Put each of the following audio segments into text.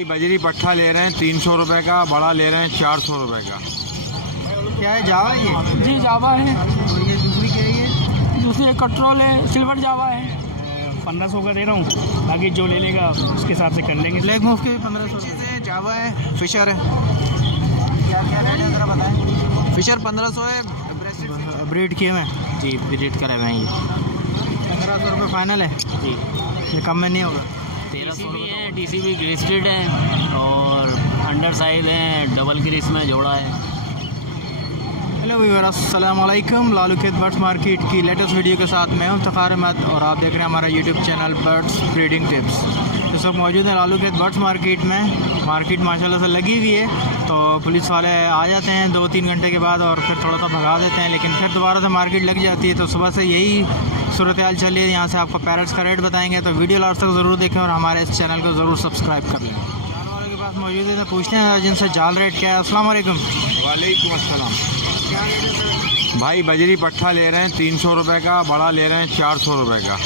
भाई बजरी पट्ठा ले रहे हैं 300 रुपये का, बड़ा ले रहे हैं 400 रुपये का। क्या है, जावा है ये? जी जावा है। और ये दूसरी क्या है? ये दूसरी कट्रोल है, सिल्वर जावा है। 1500 का दे रहा हूँ, बाकी जो ले लेगा उसके हिसाब से कर लेंगे। ब्लैक मूव के भी 1500 रुपये। जावा है, फिशर है। क्या क्या रेट है ज़रा बताएं। फिशर 1500 है, ब्रीड किए हुए हैं। जी विजिट करे हुए हैं ये 1500 रुपये फाइनल है जी। ये कम में नहीं होगा। 1300 है, DCB ग्रेस्टेड है और अंडर साइज है, डबल क्रीज में जोड़ा है। हेलो व्यूअर्स, अस्सलाम वालेकुम। लालू खेत बर्ड्स मार्केट की लेटेस्ट वीडियो के साथ मैं हूं इफ्तिखार अहमद और आप देख रहे हैं हमारा YouTube channel birds breeding tips. इस वक्त मौजूद है लालू खेत बर्ड्स मार्केट में। मार्केट माशाल्लाह से लगी हुई है, तो पुलिस वाले आ जाते हैं 2-3 घंटे के बाद और फिर थोड़ा सा भगा देते हैं, लेकिन फिर दोबारा से मार्केट लग जाती है। तो सुबह से यही सूरत हाल चल रही है। यहाँ से आपको पैरट्स का रेट बताएंगे, तो वीडियो लास्ट तक ज़रूर देखें और हमारे इस चैनल को ज़रूर सब्सक्राइब कर लें। जाल वाले के पास मौजूद है, तो पूछते हैं जिनसे जाल रेट क्या है। अस्सलाम वालेकुम। वालेकुम अस्सलाम। क्या रेट है सर? भाई बजरी पट्ठा ले रहे हैं 300 रुपये का, बड़ा ले रहे हैं 400 रुपये का।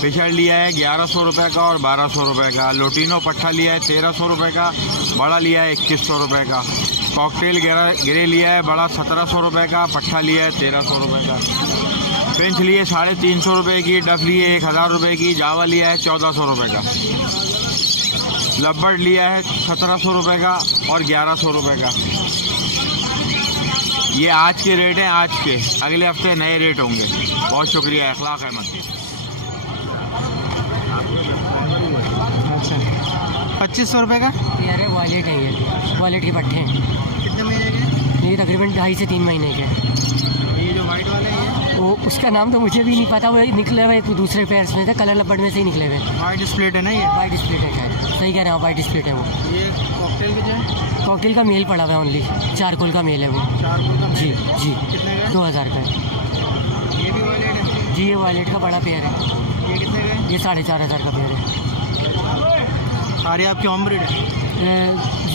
फिशर लिया है 1100 रुपये का और 1200 रुपये का। लोटिनो पट्ठा लिया है 1300 रुपये का, बड़ा लिया है 2100 रुपये का। कॉकटेल गिरे लिया है बड़ा 1700 रुपये का, पट्ठा लिया है 1300 रुपये का। फ्रेंच लिए 350 रुपये की, डफ लिए 1000 रुपये की, जावा लिया है 1400 रुपये का। लब्बर्ड लिया है 1700 रुपये का और 1100 रुपये का। ये आज के रेट हैं, आज के। अगले हफ्ते नए रेट होंगे। बहुत शुक्रिया, अखलाक अहमद। अच्छा, 2500 रुपये का। यार वॉलेट है, ये वॉलेट के पट्टे हैं। कितने महीने के? ये तकरीबन 2.5 से 3 महीने के। ये जो वाइट वाले हैं, वो उसका नाम तो मुझे भी नहीं पता, वो निकले हुए दूसरे पेयर्स में थे, कलर लपट में से ही निकले हुए। वाइट स्प्लिट है ना ये? वाइट स्प्लिट है शायद, सही कह रहे हैं, वाइट स्प्लिट है वो। ये कॉकटेल के जो है, कॉकटेल का मेल पड़ा हुआ है, ओनली चारकोल का मेल है वो। 4 का। जी जी। कितने का? 2000 का है। ये भी वाइट है? जी ये वॉलेट का बड़ा पेयर है। ये कितने का है? ये 4500 का पेयर है। सारी आपकी होम ब्रीड है?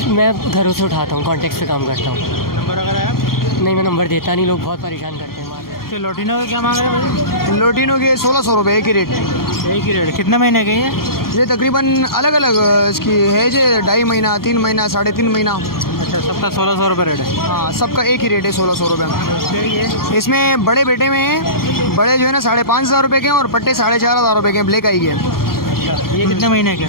मैं घरों से उठाता हूँ, कॉन्टेक्ट पे काम करता हूँ। नंबर अगर है आप? नहीं मैं नंबर देता नहीं, लोग बहुत परेशान करते हैं। कि लोटिनो का क्या मांग रहे हैं भाई? लोटिनो के 1600 रुपये एक ही रेट। एक ही रेट। कितने महीने के हैं ये? तकरीबन अलग अलग इसकी है जो 2.5 महीना, 3 महीना, 3.5 महीना। अच्छा, सबका 1600 रुपये रेट है? हाँ, सबका एक ही रेट है 1600 रुपये में। इसमें बड़े बेटे में बड़े जो है ना 5500 रुपये के और पट्टे 4500 रुपये के ब्लैक आई के। ये कितने महीने के?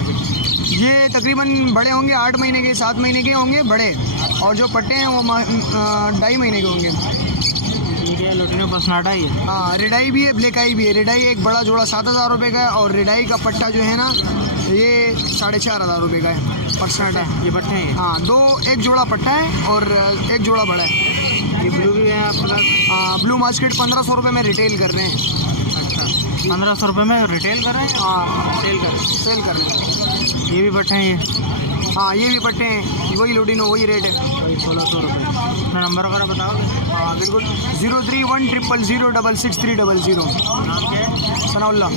ये तकरीबन बड़े होंगे 8 महीने के, 7 महीने के होंगे बड़े, और जो पट्टे हैं वो 2.5 महीने के होंगे। ठीक है। लोटिनो पसनाटा ही है? हाँ, रेडाई भी है, ब्लैक आई भी है। रेडाई एक बड़ा जोड़ा 7000 रुपये का है और रेडाई का पट्टा जो है ना ये 4500 रुपये का है। पसनाटा ये पट्टे हैं? हाँ, एक जोड़ा पट्टा है और एक जोड़ा बड़ा है। ये ब्लू भी है आपके पास? हाँ, ब्लू मार्केट 1500 रुपये में रिटेल कर रहे हैं। अच्छा, 1500 रुपये में रिटेल कर रहे हैं? हाँ, सेल कर रहे हैं। ये भी पट्टे हैं ये? हाँ, ये भी पट्टे हैं, वही लोटिनो, वही रेट है, वही 1600 रुपये। अपना नंबर वगैरह बताओगे? हाँ बिल्कुल, 031000666300। नाम क्या है? सनाउल्ला।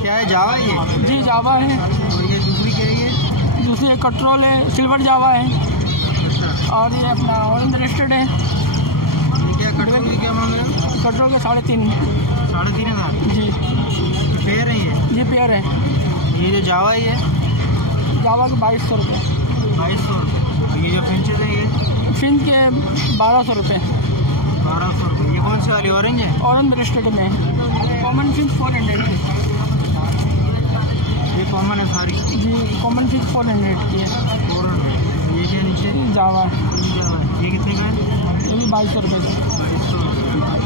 क्या है, जावा है ये? जी जावा है। और ये दूसरी क्या है? ये दूसरी कट्रोल है, सिल्वर जावा है। और ये अपना ऑरेंज रेस्टेड है। क्या कटोल की क्या मांग रहे हैं? कट्रोल के 3.5। 3500? जी पेयर है ये? पेयर है। ये जो जावा है ये? जावा के 2200 रुपये। 2200 रुपये। और ये जो फिंचेस है ये? फिन के 1200 रुपये। 1200 रुपये। ये कौन सी वाली ऑरेंज है? ऑरेंज रेस्टेड में है। कॉमन फिन 400 की। ये कॉमन है सारी? जी कॉमन फिन 400 की है। 400। ये क्या नीचे? जावा। ये कितने का है? ये भी 2200 रुपये का। 2200।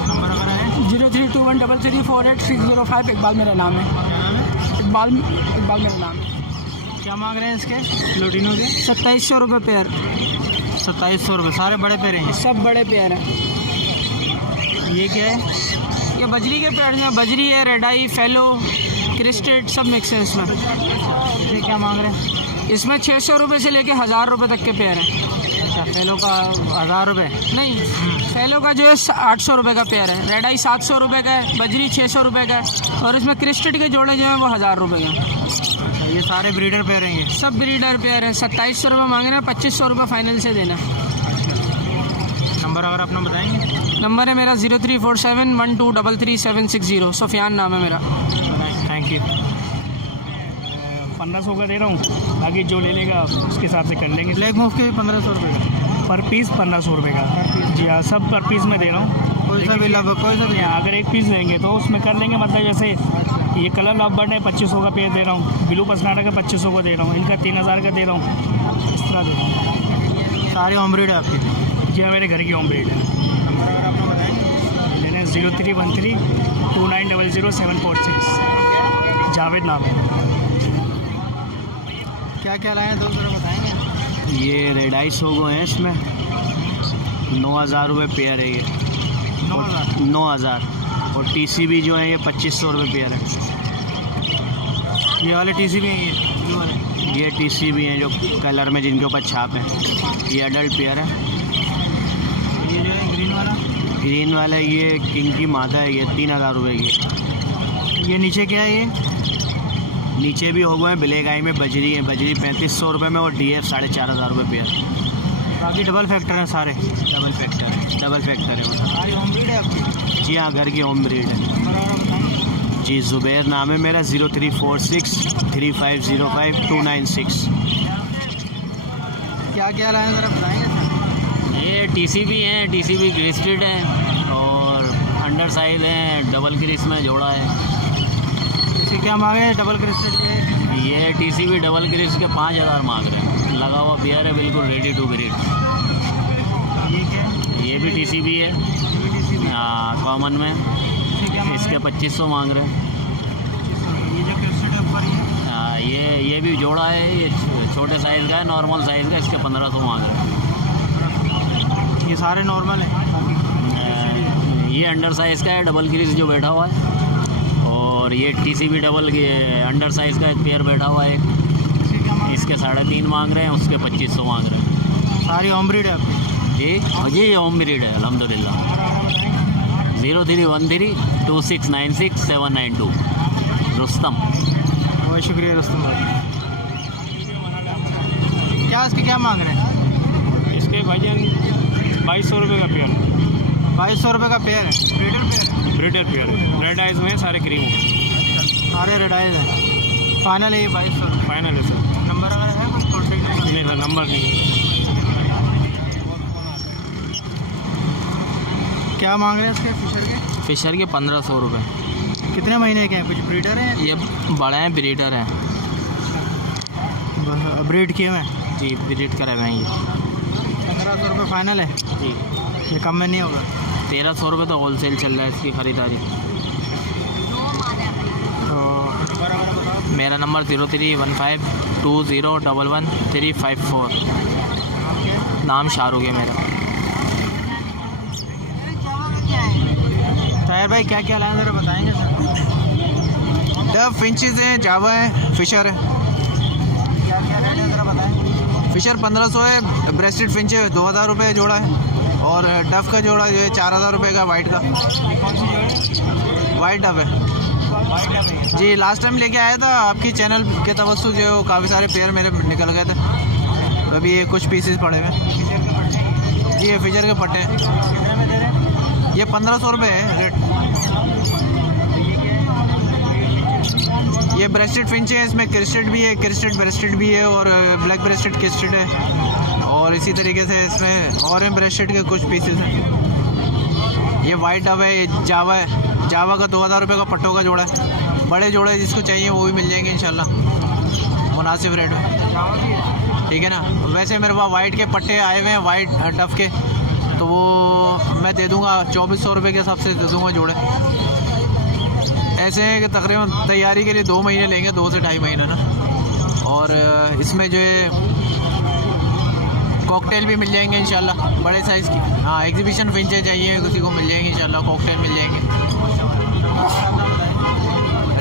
नंबर अगर है? 0321333605। इकबाल मेरा नाम है। क्या नाम है? इकबाल मेरा नाम है। क्या मांग रहे हैं इसके लोटिनो के? 2700 रुपये पेयर। 2700 रुपये। सारे बड़े पेयर हैं? सब बड़े पेयर हैं। ये क्या है? ये बजरी के पेड़ हैं। बजरी है, रेडाई, फेलो, क्रिस्टेड, सब मिक्स है इसमें। ये क्या मांग रहे हैं? इसमें 600 रुपये से लेके 1000 रुपये तक के पेयर हैं। अच्छा, फेलो का 1000 रुपये? नहीं, फेलो का जो है 800 रुपये का पेयर है। रेडाई 700 रुपये का है। बजरी 600 रुपये का है। और इसमें क्रिस्टेड के जोड़े जो हैं वो 1000 रुपये का है। अच्छा, ये सारे ब्रीडर पेयर हैं? ये सब ब्रीडर पेयर हैं। 2700 रुपये मांग रहे हैं, 2500 रुपये फाइनल से देना। अच्छा, नंबर अगर अपना बताएंगे? नंबर है मेरा 034712333760। सुफियान नाम है मेरा। Thank you. 1500 का दे रहा हूँ, बाकी जो ले लेगा उसके हिसाब से कर लेंगे। ब्लैक मूव के 1500 रुपये का पर पीस 1500 रुपये का। जी हाँ, सब पर पीस में दे रहा हूँ। कोई सा भी लगभग कोई सा भी। हाँ, अगर एक पीस लेंगे तो उसमें कर लेंगे, मतलब जैसे ये कलर लव बर्ड है 2500 का पेयर दे रहा हूँ, ब्लू पसनाटा का 2500 का दे रहा हूँ, इनका 3000 का दे रहा हूँ, इस तरह दे रहा हूँ। सारे होम ब्रीड है आपके? जी हाँ, मेरे घर की होम ब्रीड है। मैंने 0313 2900 जावेद नाम है। क्या क्या लाए हैं दोस्त जरा बताएंगे? ये रेड आइस हो गए हैं, इसमें 9000 रुपये पेयर है ये। 9000 और TCB जो है ये 2500 रुपये पेयर है। ये वाले TCB हैं ये वाले? ये TCB हैं जो कलर में जिनके ऊपर छाप है। ये अडल्ट पेयर है। ये जो है ग्रीन वाला ये किंग की मादा है, ये 3000 रुपये की। ये नीचे क्या है? ये नीचे भी हो गए हैं ब्लैक आई में बजरी है, बजरी 3500 रुपये में और DF 4500 रुपये पेयर। बाकी डबल फैक्टर हैं सारे? डबल फैक्टर है वो। सारी होम ब्रीड है आपकी? जी हाँ, घर की होम ब्रीड है। जी ज़ुबैर नाम है मेरा। 0346 3505 296। क्या क्या लाए हैं ज़रा बताएंगे? ये TCB हैं, TCB ग्रेस्टेड है और अंडर साइज है, डबल क्रिस में जोड़ा है। इसके क्या मांगे हैं डबल क्रिस्टेड के? ये TCB डबल क्रिस के 5000 मांग रहे हैं। लगा हुआ पेयर है, बिल्कुल रेडी टू ब्रीड। ये क्या है? ये भी TCB है, हाँ कॉमन में। इसके 2500 मांग रहे हैं। ये जो क्रिस्टेड है ऊपर हाँ, ये भी जोड़ा है, ये छोटे साइज़ का है, नॉर्मल साइज़ का। इसके 1500 मांग रहे हैं। ये सारे नॉर्मल हैं? ये अंडर साइज़ का है, डबल क्रिस जो बैठा हुआ है। और ये TCB डबल अंडर साइज़ का एक पेयर बैठा हुआ है। इसके 3.5 मांग रहे हैं, उसके 2500 मांग रहे हैं। सारी होम ब्रीड है आपकी? जी होम ब्रीड है अल्हम्दुलिल्लाह। 0313 2696 792 रुस्तम। बहुत शुक्रिया रुस्तम भाई। क्या इसके क्या मांग रहे हैं? इसके भाईजान 2200 रुपये का पेयर। 2200 रुपये का पेयर है? ब्रीडर पेयर है, रेड आइज में सारे क्रीम। सारे रेड आइज हैं। फाइनल है ये 2200? फाइनल है सर। नंबर अगर है कुछ कॉन्टेक्ट नंबर? नहीं सर, नंबर नहीं। क्या मांग रहे हैं इसके फिशर के 1500 रुपये। कितने महीने के हैं? कुछ ब्रीडर हैं? ये बड़े हैं, ब्रीडर हैं। ब्रीड किए हुए हैं? जी ब्रीड करे हुए हैं ये। 1500 रुपये फाइनल है? जी। ये कम में नहीं होगा? 1300 रुपये तो होलसेल चल रहा है इसकी ख़रीदारी। तो मेरा नंबर 0315 2011 354। नाम शाहरुख है मेरा। ताहिर भाई क्या क्या लाए ज़रा बताएंगे सर? डव फिंचेस हैं, जावा है, फिशर है। क्या क्या रेट है ज़रा बताएं? फिशर 1500 है, ब्रेस्टेड फिंच है 2000 रुपये जोड़ा है और डव का जोड़ा जो है 4000 रुपये का वाइट का। कौन सी जोड़ी? वाइट डव है जी। लास्ट टाइम लेके आया था आपकी चैनल के तवज्जो जो है वो काफ़ी सारे पेयर मेरे निकल गए थे, अभी ये कुछ पीसेस पड़े हुए हैं जी। ये फिशर के पट्टे हैं। कितने में दे रहे हैं? ये 1500 रुपये है रेट। ये ब्रेस्टेड फिंच है, इसमें क्रिस्टेड भी है, क्रिस्टेड ब्रेस्टेड भी है और ब्लैक ब्रेस्टेड क्रिस्टेड है और इसी तरीके से इसमें ऑरेंज ब्रेस्टेड के कुछ पीसेस हैं। ये वाइट डव है, ये जावा है। जावा का 2000 रुपये का पट्टों का जोड़ा है। बड़े जोड़े जिसको चाहिए वो भी मिल जाएंगे इंशाल्लाह मुनासिब रेट में, ठीक है ना। वैसे मेरे पास वाइट के पट्टे आए हुए हैं, वाइट डव के, तो वो मैं दे दूँगा 2400 रुपये के हिसाब से दे दूँगा जोड़े। ऐसे हैं कि तकरीबन तैयारी के लिए 2 महीने लेंगे, 2 से 2.5 महीना ना। और इसमें जो है कॉकटेल भी मिल जाएंगे इंशाल्लाह बड़े साइज़ की। हाँ, एग्जीबिशन फिंचे चाहिए किसी को मिल जाएंगे इंशाल्लाह, कॉकटेल मिल जाएंगे।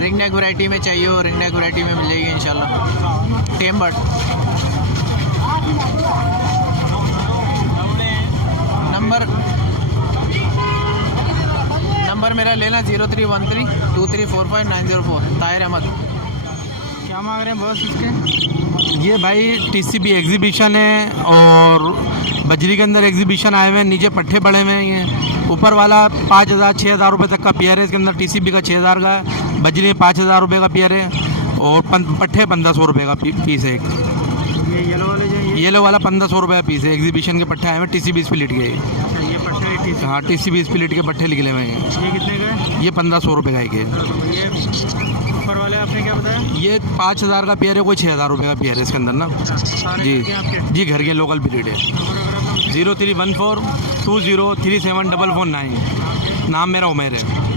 रिंग नेक वैरायटी में चाहिए हो, रिंग नेक वैरायटी में मिल जाएगी इंशाल्लाह। टेम बर्ड नंबर मेरा लेना 0313 2345 904। ताहिर अहमद। क्या मांग रहे हैं बॉस इसके? ये भाई TCB एग्जीबिशन है और बजरी के अंदर एग्जीबिशन आए हुए हैं। नीचे पट्टे पड़े हुए हैं। ये ऊपर वाला 5000 6000 रुपये तक का पेयर है। इसके अंदर TCB का 6000 का है, बजरी 5000 रुपये का पेयर है। और पट्ठे 1500 रुपये का पीस है एक। ये येलो वाले जो ये येलो वाला 1500 रुपये का पीस है। एग्जीबिशन के पट्ठे आए हुए TCB स्प्लिट के। अच्छा, ये पट्टा है TCB। हाँ TCB स्प्लिट के पट्ठे निकले हुए हैं। ये कितने का है? ये 1500 रुपये का एक है। ये ऊपर वाले आपने क्या बताया? ये 5000 का पेयर है, कोई 6000 रुपये का पेयर है इसके अंदर ना। सारे जी के आपके जी घर के लोकल ब्रीड है। 0314 20 37 449। नाम मेरा उमेर है।